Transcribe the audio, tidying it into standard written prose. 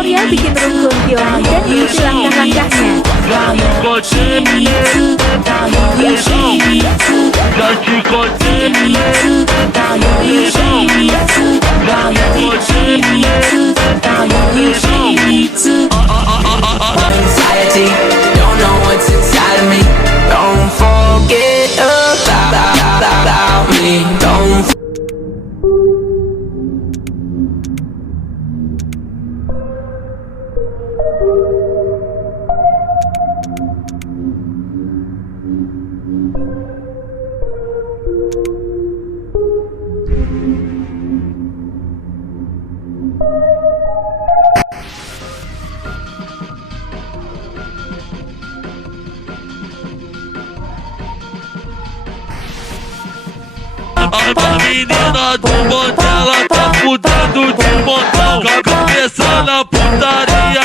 tutorial bikin rukun Kioni dan ikuti langkah-langkahnya. Anxiety, don't know what's inside of me. Don't forget about me. Don't A menina do bonde, ela tá fudendo de montão. Cabeça na putaria.